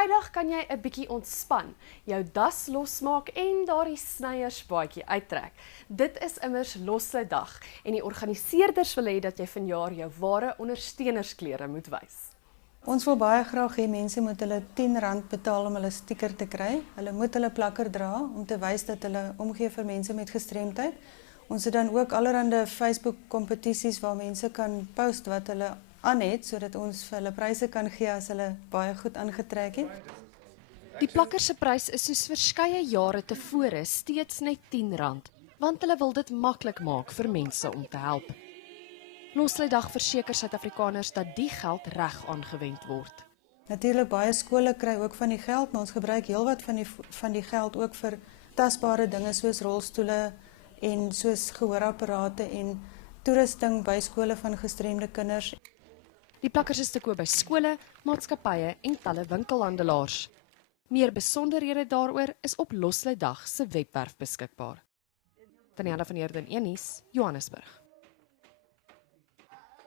Vrydag kan jy 'n bietjie ontspan, jou das losmaak en daardie snyiersbaadjie uittrek. Dit is immers Loslydag en die organiseerders wil hê dat jy vanjaar jou ware ondersteunersklere moet wys. Ons wil baie graag hê mense moet hulle R10 betaal om hulle sticker te kry. Hulle moet hulle plakker dra om te wys dat hulle omgee vir mense met gestremdheid. Ons het dan ook allerhande Facebook kompetisies waar mense kan post wat hulle aan het, sodat ons vir hulle pryse kan gee as hulle baie goed aangetrek het. Die plakker se prys is soos verskeie jare tevore steeds net R10, want hulle wil dit maklik maak vir mense om te help. Loslydag verseker Suid-Afrikaners dat die geld reg aangewend word. Natuurlik baie skole kry ook van die geld, maar ons gebruik heelwat van die geld ook vir tasbare dinge soos rolstoele en soos gehoorapparate en toerusting by skole van gestremde kinders. Die plakkers is te koop by skole, maatskappye en talle winkelhandelaars. Meer besonderhede daaroor is op Loslydag se webwerf beskikbaar. Tanyana van Heerden, Johannesburg.